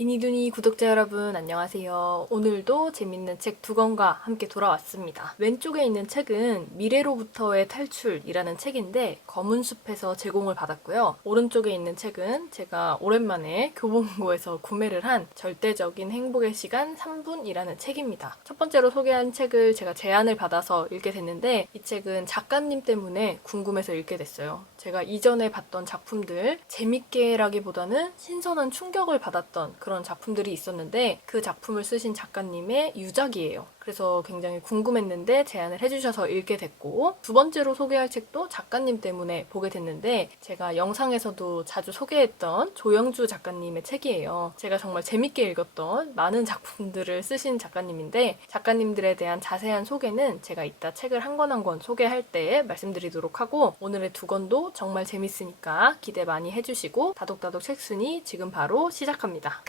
미니두니 구독자 여러분 안녕하세요. 오늘도 재밌는 책 두 권과 함께 돌아왔습니다. 왼쪽에 있는 책은 미래로부터의 탈출이라는 책인데 검은 숲에서 제공을 받았고요. 오른쪽에 있는 책은 제가 오랜만에 교보문고에서 구매를 한 절대적인 행복의 시간 3분이라는 책입니다. 첫 번째로 소개한 책을 제가 제안을 받아서 읽게 됐는데 이 책은 작가님 때문에 궁금해서 읽게 됐어요. 제가 이전에 봤던 작품들 재밌게라기보다는 신선한 충격을 받았던 그런 작품들이 있었는데 그 작품을 쓰신 작가님의 유작이에요. 그래서 굉장히 궁금했는데 제안을 해주셔서 읽게 됐고, 두 번째로 소개할 책도 작가님 때문에 보게 됐는데 제가 영상에서도 자주 소개했던 조영주 작가님의 책이에요. 제가 정말 재밌게 읽었던 많은 작품들을 쓰신 작가님인데 작가님들에 대한 자세한 소개는 제가 이따 책을 한 권 한 권 소개할 때 말씀드리도록 하고, 오늘의 두 권도 정말 재밌으니까 기대 많이 해주시고 다독다독 책순위 지금 바로 시작합니다.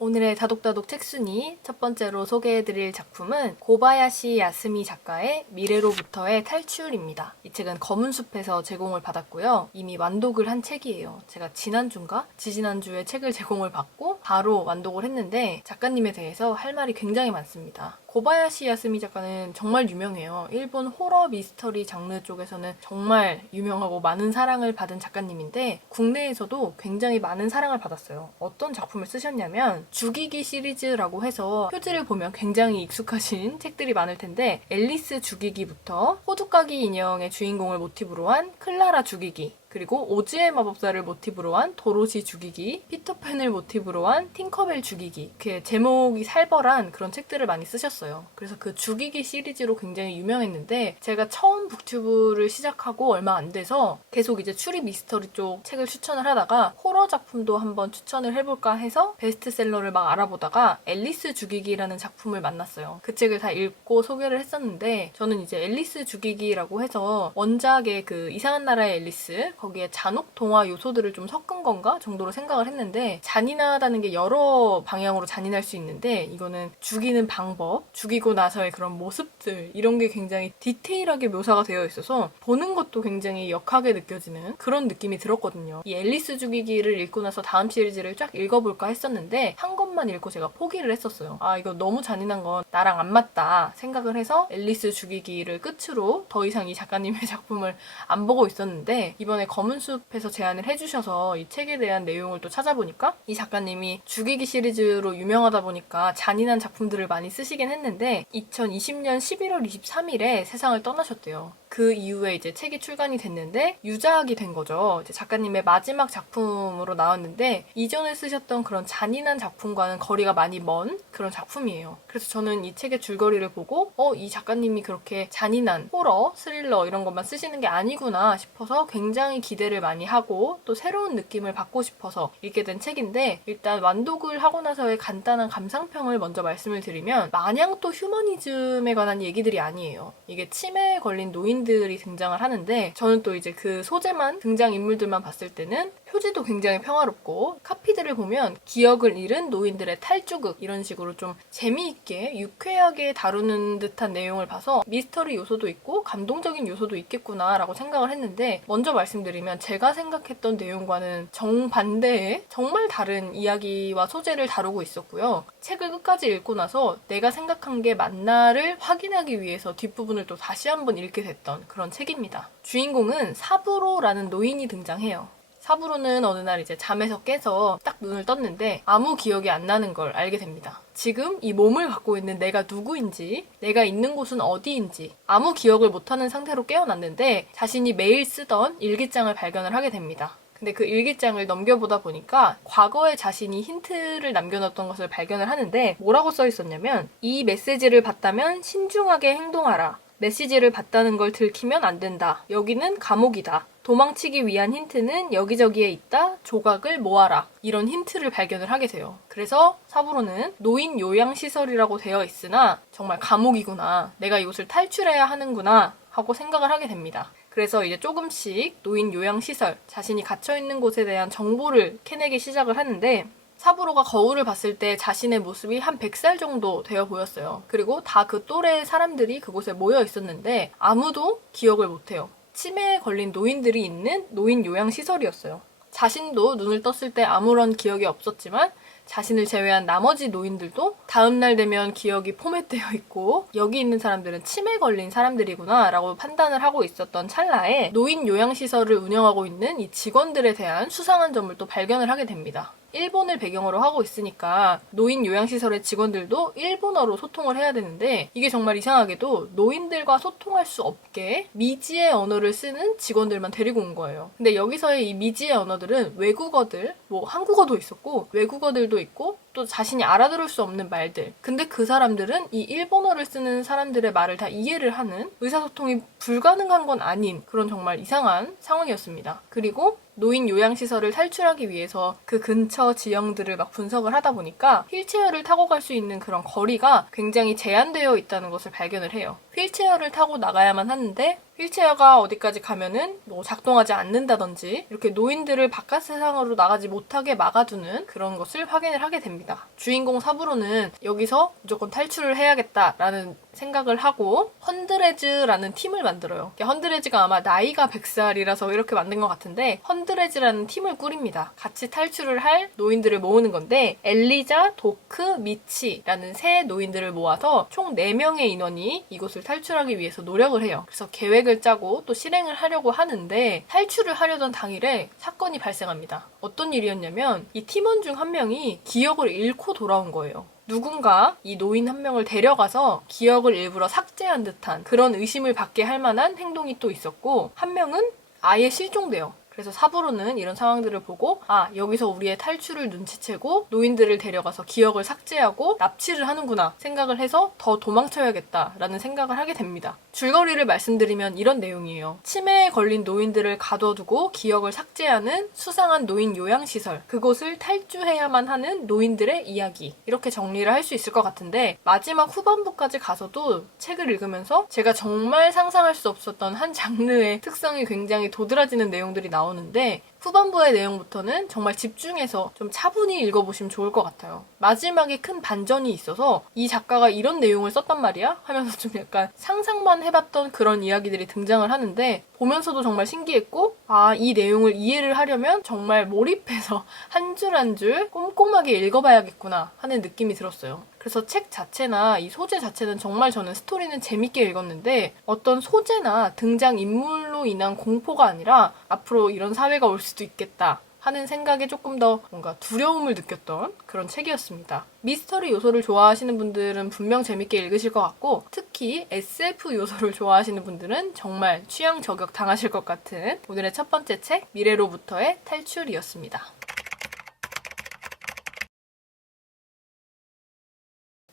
오늘의 다독다독 책순위 첫 번째로 소개해드릴 작품은 고바야시 야스미 작가의 미래로부터의 탈출입니다. 이 책은 검은숲에서 제공을 받았고요. 이미 완독을 한 책이에요. 제가 지난주인가? 지지난주에 책을 제공을 받고 바로 완독을 했는데 작가님에 대해서 할 말이 굉장히 많습니다. 고바야시 야스미 작가는 정말 유명해요. 일본 호러 미스터리 장르 쪽에서는 정말 유명하고 많은 사랑을 받은 작가님인데 국내에서도 굉장히 많은 사랑을 받았어요. 어떤 작품을 쓰셨냐면 죽이기 시리즈라고 해서 표지를 보면 굉장히 익숙하신 책들이 많을 텐데 앨리스 죽이기부터 호두까기 인형의 주인공을 모티브로 한 클라라 죽이기, 그리고 오즈의 마법사를 모티브로 한 도로시 죽이기, 피터팬을 모티브로 한 팅커벨 죽이기, 이렇게 제목이 살벌한 그런 책들을 많이 쓰셨어요. 그래서 그 죽이기 시리즈로 굉장히 유명했는데 제가 처음 북튜브를 시작하고 얼마 안 돼서 계속 이제 추리 미스터리 쪽 책을 추천을 하다가 호러 작품도 한번 추천을 해볼까 해서 베스트셀러를 막 알아보다가 앨리스 죽이기라는 작품을 만났어요. 그 책을 다 읽고 소개를 했었는데 저는 이제 앨리스 죽이기라고 해서 원작의 그 이상한 나라의 앨리스, 거기에 잔혹 동화 요소들을 좀 섞은 건가 정도로 생각을 했는데 잔인하다는 게 여러 방향으로 잔인할 수 있는데 이거는 죽이는 방법, 죽이고 나서의 그런 모습들 이런 게 굉장히 디테일하게 묘사가 되어 있어서 보는 것도 굉장히 역하게 느껴지는 그런 느낌이 들었거든요. 이 앨리스 죽이기를 읽고 나서 다음 시리즈를 쫙 읽어볼까 했었는데 한 권만 읽고 제가 포기를 했었어요. 아, 이거 너무 잔인한 건 나랑 안 맞다 생각을 해서 앨리스 죽이기를 끝으로 더 이상 이 작가님의 작품을 안 보고 있었는데 이번에 검은숲에서 제안을 해주셔서 이 책에 대한 내용을 또 찾아보니까 이 작가님이 죽이기 시리즈로 유명하다 보니까 잔인한 작품들을 많이 쓰시긴 했는데 2020년 11월 23일에 세상을 떠나셨대요. 그 이후에 이제 책이 출간이 됐는데 유작이 된 거죠. 이제 작가님의 마지막 작품으로 나왔는데 이전에 쓰셨던 그런 잔인한 작품과는 거리가 많이 먼 그런 작품이에요. 그래서 저는 이 책의 줄거리를 보고 이 작가님이 그렇게 잔인한 호러, 스릴러 이런 것만 쓰시는 게 아니구나 싶어서 굉장히 기대를 많이 하고 또 새로운 느낌을 받고 싶어서 읽게 된 책인데, 일단 완독을 하고 나서의 간단한 감상평을 먼저 말씀을 드리면 마냥 또 휴머니즘에 관한 얘기들이 아니에요. 이게 치매에 걸린 노인들이 등장을 하는데 저는 또 이제 그 소재만 등장인물들만 봤을 때는 표지도 굉장히 평화롭고 카피들을 보면 기억을 잃은 노인들의 탈주극 이런 식으로 좀 재미있게 유쾌하게 다루는 듯한 내용을 봐서 미스터리 요소도 있고 감동적인 요소도 있겠구나 라고 생각을 했는데, 먼저 말씀드리면 제가 생각했던 내용과는 정반대의 정말 다른 이야기와 소재를 다루고 있었고요. 책을 끝까지 읽고 나서 내가 생각한 게 맞나를 확인하기 위해서 뒷부분을 또 다시 한번 읽게 됐던 그런 책입니다. 주인공은 사부로라는 노인이 등장해요. 사부로는 어느 날 이제 잠에서 깨서 딱 눈을 떴는데 아무 기억이 안 나는 걸 알게 됩니다. 지금 이 몸을 갖고 있는 내가 누구인지, 내가 있는 곳은 어디인지 아무 기억을 못하는 상태로 깨어났는데 자신이 매일 쓰던 일기장을 발견을 하게 됩니다. 근데 그 일기장을 넘겨보다 보니까 과거에 자신이 힌트를 남겨놨던 것을 발견을 하는데 뭐라고 써 있었냐면, 이 메시지를 봤다면 신중하게 행동하라. 메시지를 봤다는 걸 들키면 안 된다. 여기는 감옥이다. 도망치기 위한 힌트는 여기저기에 있다. 조각을 모아라. 이런 힌트를 발견을 하게 돼요. 그래서 사부로는 노인 요양시설이라고 되어 있으나 정말 감옥이구나. 내가 이곳을 탈출해야 하는구나 하고 생각을 하게 됩니다. 그래서 이제 조금씩 노인 요양시설, 자신이 갇혀있는 곳에 대한 정보를 캐내기 시작을 하는데 사부로가 거울을 봤을 때 자신의 모습이 한 100살 정도 되어 보였어요. 그리고 다 그 또래의 사람들이 그곳에 모여 있었는데 아무도 기억을 못해요. 치매에 걸린 노인들이 있는 노인 요양시설이었어요. 자신도 눈을 떴을 때 아무런 기억이 없었지만 자신을 제외한 나머지 노인들도 다음날 되면 기억이 포맷되어 있고 여기 있는 사람들은 치매에 걸린 사람들이구나 라고 판단을 하고 있었던 찰나에 노인 요양시설을 운영하고 있는 이 직원들에 대한 수상한 점을 또 발견을 하게 됩니다. 일본을 배경으로 하고 있으니까 노인 요양시설의 직원들도 일본어로 소통을 해야 되는데 이게 정말 이상하게도 노인들과 소통할 수 없게 미지의 언어를 쓰는 직원들만 데리고 온 거예요. 근데 여기서의 이 미지의 언어들은 외국어들, 뭐 한국어도 있었고 외국어들도 있고 또 자신이 알아들을 수 없는 말들. 근데 그 사람들은 이 일본어를 쓰는 사람들의 말을 다 이해를 하는 의사소통이 불가능한 건 아닌 그런 정말 이상한 상황이었습니다. 그리고 노인 요양시설을 탈출하기 위해서 그 근처 지형들을 막 분석을 하다 보니까 휠체어를 타고 갈 수 있는 그런 거리가 굉장히 제한되어 있다는 것을 발견을 해요. 휠체어를 타고 나가야만 하는데 휠체어가 어디까지 가면은 뭐 작동하지 않는다든지 이렇게 노인들을 바깥 세상으로 나가지 못하게 막아두는 그런 것을 확인을 하게 됩니다. 주인공 사부로는 여기서 무조건 탈출을 해야겠다라는 생각을 하고 헌드레즈라는 팀을 만들어요. 헌드레즈가 아마 나이가 100살이라서 이렇게 만든 것 같은데 헌드레즈라는 팀을 꾸립니다. 같이 탈출을 할 노인들을 모으는 건데 엘리자, 도크, 미치라는 세 노인들을 모아서 총 4명의 인원이 이곳을 탈출하기 위해서 노력을 해요. 그래서 계획을 짜고 또 실행을 하려고 하는데 탈출을 하려던 당일에 사건이 발생합니다. 어떤 일이었냐면 이 팀원 중 한 명이 기억을 잃고 돌아온 거예요. 누군가 이 노인 한 명을 데려가서 기억을 일부러 삭제한 듯한 그런 의심을 받게 할 만한 행동이 또 있었고 한 명은 아예 실종돼요. 그래서 사부로는 이런 상황들을 보고 여기서 우리의 탈출을 눈치채고 노인들을 데려가서 기억을 삭제하고 납치를 하는구나 생각을 해서 더 도망쳐야겠다라는 생각을 하게 됩니다. 줄거리를 말씀드리면 이런 내용이에요. 치매에 걸린 노인들을 가둬두고 기억을 삭제하는 수상한 노인 요양시설, 그곳을 탈주해야만 하는 노인들의 이야기, 이렇게 정리를 할 수 있을 것 같은데 마지막 후반부까지 가서도 책을 읽으면서 제가 정말 상상할 수 없었던 한 장르의 특성이 굉장히 도드라지는 내용들이 나오는데 후반부의 내용부터는 정말 집중해서 좀 차분히 읽어보시면 좋을 것 같아요. 마지막에 큰 반전이 있어서 이 작가가 이런 내용을 썼단 말이야? 하면서 좀 약간 상상만 해봤던 그런 이야기들이 등장을 하는데 보면서도 정말 신기했고 이 내용을 이해를 하려면 정말 몰입해서 한 줄 한 줄 꼼꼼하게 읽어봐야겠구나 하는 느낌이 들었어요. 그래서 책 자체나 이 소재 자체는 정말 저는 스토리는 재밌게 읽었는데 어떤 소재나 등장인물로 인한 공포가 아니라 앞으로 이런 사회가 올 수도 있겠다 하는 생각에 조금 더 뭔가 두려움을 느꼈던 그런 책이었습니다. 미스터리 요소를 좋아하시는 분들은 분명 재밌게 읽으실 것 같고 특히 SF 요소를 좋아하시는 분들은 정말 취향 저격 당하실 것 같은 오늘의 첫 번째 책 미래로부터의 탈출이었습니다.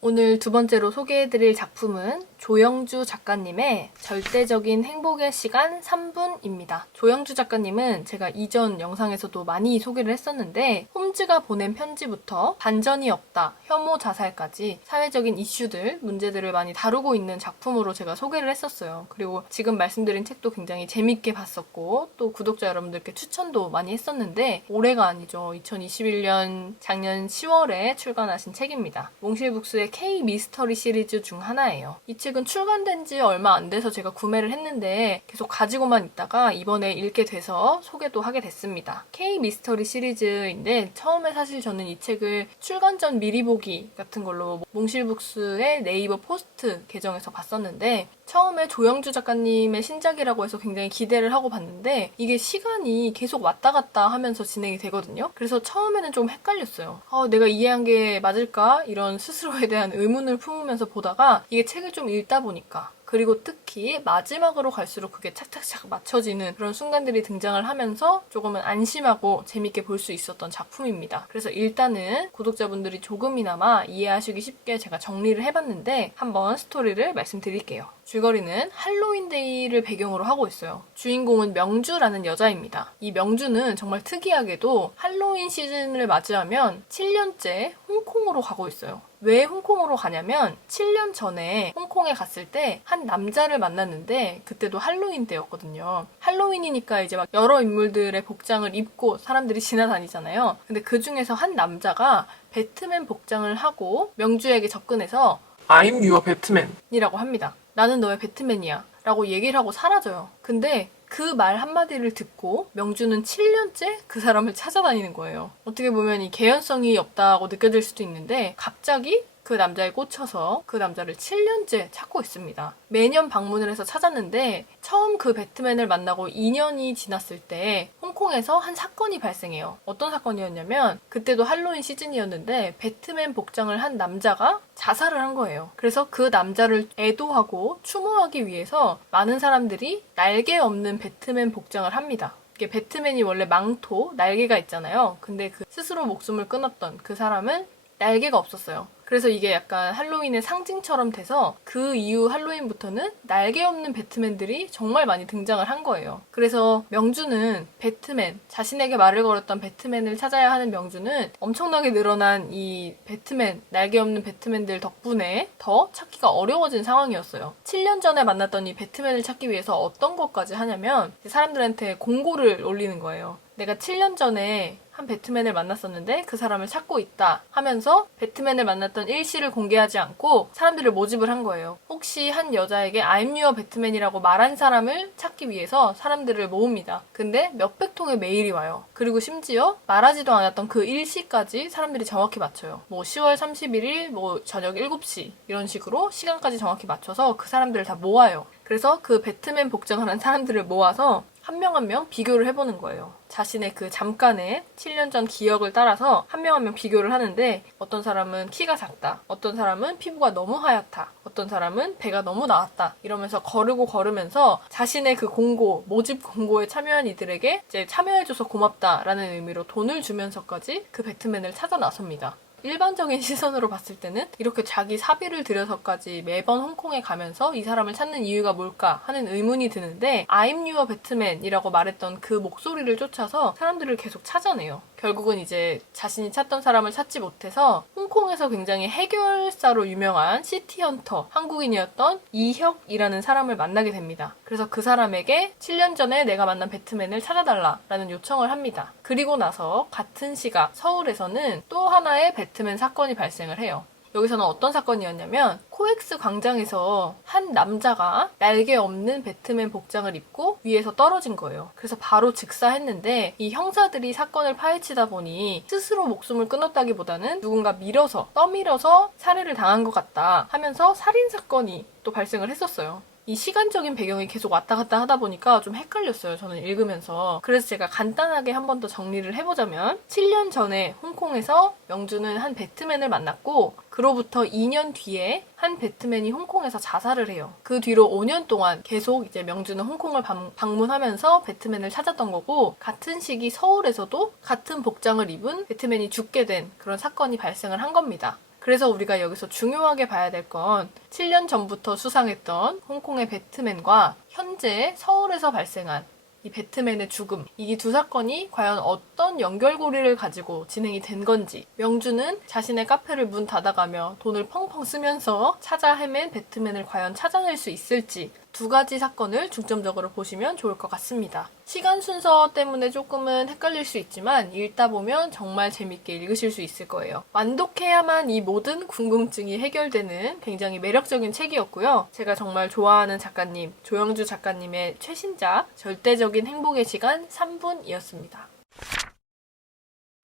오늘 두 번째로 소개해드릴 작품은 조영주 작가님의 절대적인 행복의 시간 3분입니다. 조영주 작가님은 제가 이전 영상에서도 많이 소개를 했었는데 홈즈가 보낸 편지부터 반전이 없다, 혐오 자살까지 사회적인 이슈들, 문제들을 많이 다루고 있는 작품으로 제가 소개를 했었어요. 그리고 지금 말씀드린 책도 굉장히 재밌게 봤었고 또 구독자 여러분들께 추천도 많이 했었는데 올해가 아니죠. 2021년 작년 10월에 출간하신 책입니다. 몽실북스의 K 미스터리 시리즈 중 하나예요. 이 책은 출간된 지 얼마 안 돼서 제가 구매를 했는데 계속 가지고만 있다가 이번에 읽게 돼서 소개도 하게 됐습니다. K 미스터리 시리즈인데 처음에 사실 저는 이 책을 출간 전 미리 보기 같은 걸로 몽실북스의 네이버 포스트 계정에서 봤었는데 처음에 조영주 작가님의 신작이라고 해서 굉장히 기대를 하고 봤는데 이게 시간이 계속 왔다 갔다 하면서 진행이 되거든요. 그래서 처음에는 좀 헷갈렸어요. 내가 이해한 게 맞을까? 이런 스스로에 대한 의문을 품으면서 보다가 이게 책을 좀 읽다 보니까 그리고 특히 마지막으로 갈수록 그게 착착착 맞춰지는 그런 순간들이 등장을 하면서 조금은 안심하고 재밌게 볼 수 있었던 작품입니다. 그래서 일단은 구독자분들이 조금이나마 이해하시기 쉽게 제가 정리를 해봤는데 한번 스토리를 말씀드릴게요. 줄거리는 할로윈데이를 배경으로 하고 있어요. 주인공은 명주라는 여자입니다. 이 명주는 정말 특이하게도 할로윈 시즌을 맞이하면 7년째 홍콩으로 가고 있어요. 왜 홍콩으로 가냐면 7년 전에 홍콩에 갔을 때 한 남자를 만났는데 그때도 할로윈 때였거든요. 할로윈이니까 이제 막 여러 인물들의 복장을 입고 사람들이 지나다니잖아요. 근데 그 중에서 한 남자가 배트맨 복장을 하고 명주에게 접근해서 I'm your Batman 이라고 합니다. 나는 너의 배트맨이야 라고 얘기를 하고 사라져요. 근데 그 말 한마디를 듣고 명주는 7년째 그 사람을 찾아다니는 거예요. 어떻게 보면 이 개연성이 없다고 느껴질 수도 있는데 갑자기 그 남자에 꽂혀서 그 남자를 7년째 찾고 있습니다. 매년 방문을 해서 찾았는데 처음 그 배트맨을 만나고 2년이 지났을 때 홍콩에서 한 사건이 발생해요. 어떤 사건이었냐면 그때도 할로윈 시즌이었는데 배트맨 복장을 한 남자가 자살을 한 거예요. 그래서 그 남자를 애도하고 추모하기 위해서 많은 사람들이 날개 없는 배트맨 복장을 합니다. 이게 배트맨이 원래 망토, 날개가 있잖아요. 근데 그 스스로 목숨을 끊었던 그 사람은 날개가 없었어요. 그래서 이게 약간 할로윈의 상징처럼 돼서 그 이후 할로윈부터는 날개 없는 배트맨들이 정말 많이 등장을 한 거예요. 그래서 명주는 배트맨, 자신에게 말을 걸었던 배트맨을 찾아야 하는 명주는 엄청나게 늘어난 이 배트맨, 날개 없는 배트맨들 덕분에 더 찾기가 어려워진 상황이었어요. 7년 전에 만났던 이 배트맨을 찾기 위해서 어떤 것까지 하냐면 사람들한테 공고를 올리는 거예요. 내가 7년 전에 한 배트맨을 만났었는데 그 사람을 찾고 있다 하면서 배트맨을 만났던 일시를 공개하지 않고 사람들을 모집을 한 거예요. 혹시 한 여자에게 I'm your 배트맨이라고 말한 사람을 찾기 위해서 사람들을 모읍니다. 근데 몇백 통의 메일이 와요. 그리고 심지어 말하지도 않았던 그 일시까지 사람들이 정확히 맞춰요. 뭐 10월 31일 뭐 저녁 7시 이런 식으로 시간까지 정확히 맞춰서 그 사람들을 다 모아요. 그래서 그 배트맨 복장을 한 사람들을 모아서 한 명 한 명 비교를 해보는 거예요. 자신의 그 잠깐의 7년 전 기억을 따라서 한 명 한 명 비교를 하는데 어떤 사람은 키가 작다. 어떤 사람은 피부가 너무 하얗다. 어떤 사람은 배가 너무 나왔다. 이러면서 걸으면서 자신의 그 공고, 모집 공고에 참여한 이들에게 이제 참여해줘서 고맙다라는 의미로 돈을 주면서까지 그 배트맨을 찾아 나섭니다. 일반적인 시선으로 봤을 때는 이렇게 자기 사비를 들여서까지 매번 홍콩에 가면서 이 사람을 찾는 이유가 뭘까 하는 의문이 드는데 I'm your Batman이라고 말했던 그 목소리를 쫓아서 사람들을 계속 찾아내요. 결국은 이제 자신이 찾던 사람을 찾지 못해서 홍콩에서 굉장히 해결사로 유명한 시티헌터, 한국인이었던 이혁이라는 사람을 만나게 됩니다. 그래서 그 사람에게 7년 전에 내가 만난 배트맨을 찾아달라라는 요청을 합니다. 그리고 나서 같은 시각 서울에서는 또 하나의 배트맨 사건이 발생을 해요. 여기서는 어떤 사건이었냐면 코엑스 광장에서 한 남자가 날개 없는 배트맨 복장을 입고 위에서 떨어진 거예요. 그래서 바로 즉사했는데 이 형사들이 사건을 파헤치다 보니 스스로 목숨을 끊었다기보다는 누군가 밀어서 떠밀어서 살해를 당한 것 같다 하면서 살인사건이 또 발생을 했었어요. 이 시간적인 배경이 계속 왔다 갔다 하다 보니까 좀 헷갈렸어요. 저는 읽으면서. 그래서 제가 간단하게 한 번 더 정리를 해보자면 7년 전에 홍콩에서 명주는 한 배트맨을 만났고 그로부터 2년 뒤에 한 배트맨이 홍콩에서 자살을 해요. 그 뒤로 5년 동안 계속 이제 명주는 홍콩을 방문하면서 배트맨을 찾았던 거고 같은 시기 서울에서도 같은 복장을 입은 배트맨이 죽게 된 그런 사건이 발생을 한 겁니다. 그래서 우리가 여기서 중요하게 봐야 될 건 7년 전부터 수상했던 홍콩의 배트맨과 현재 서울에서 발생한 이 배트맨의 죽음, 이 두 사건이 과연 어떤 연결고리를 가지고 진행이 된 건지 명주는 자신의 카페를 문 닫아가며 돈을 펑펑 쓰면서 찾아 헤맨 배트맨을 과연 찾아낼 수 있을지 두 가지 사건을 중점적으로 보시면 좋을 것 같습니다. 시간 순서 때문에 조금은 헷갈릴 수 있지만 읽다 보면 정말 재밌게 읽으실 수 있을 거예요. 완독해야만 이 모든 궁금증이 해결되는 굉장히 매력적인 책이었고요. 제가 정말 좋아하는 작가님, 조영주 작가님의 최신작 절대적인 행복의 시간 3분이었습니다.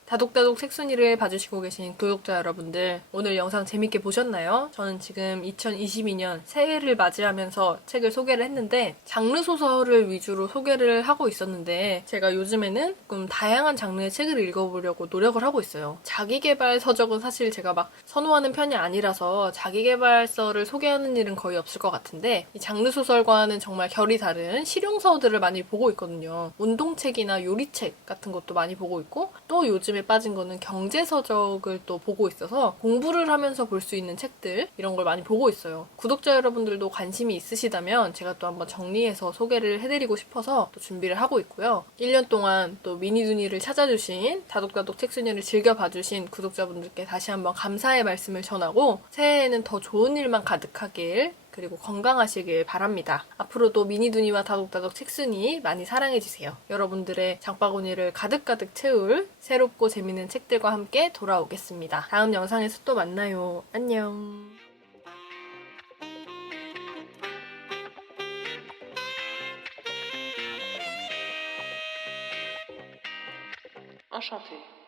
다독다독 책순이를 봐주시고 계신 구독자 여러분들, 오늘 영상 재밌게 보셨나요? 저는 지금 2022년 새해를 맞이하면서 책을 소개를 했는데 장르 소설을 위주로 소개를 하고 있었는데 제가 요즘에는 조금 다양한 장르의 책을 읽어보려고 노력을 하고 있어요. 자기계발 서적은 사실 제가 막 선호하는 편이 아니라서 자기계발서를 소개하는 일은 거의 없을 것 같은데 이 장르 소설과는 정말 결이 다른 실용서들을 많이 보고 있거든요. 운동책이나 요리책 같은 것도 많이 보고 있고 또 요즘에 빠진 거는 경제서적을 또 보고 있어서 공부를 하면서 볼 수 있는 책들 이런 걸 많이 보고 있어요. 구독자 여러분들도 관심이 있으시다면 제가 또 한번 정리해서 소개를 해드리고 싶어서 또 준비를 하고 있고요. 1년 동안 또 미니두니를 찾아주신 다독다독 책순이를 즐겨봐주신 구독자분들께 다시 한번 감사의 말씀을 전하고 새해에는 더 좋은 일만 가득하길 그리고 건강하시길 바랍니다. 앞으로도 미니두니와 다독다독 책순이 많이 사랑해주세요. 여러분들의 장바구니를 가득가득 채울 새롭고 재밌는 책들과 함께 돌아오겠습니다. 다음 영상에서 또 만나요. 안녕. Enchanté.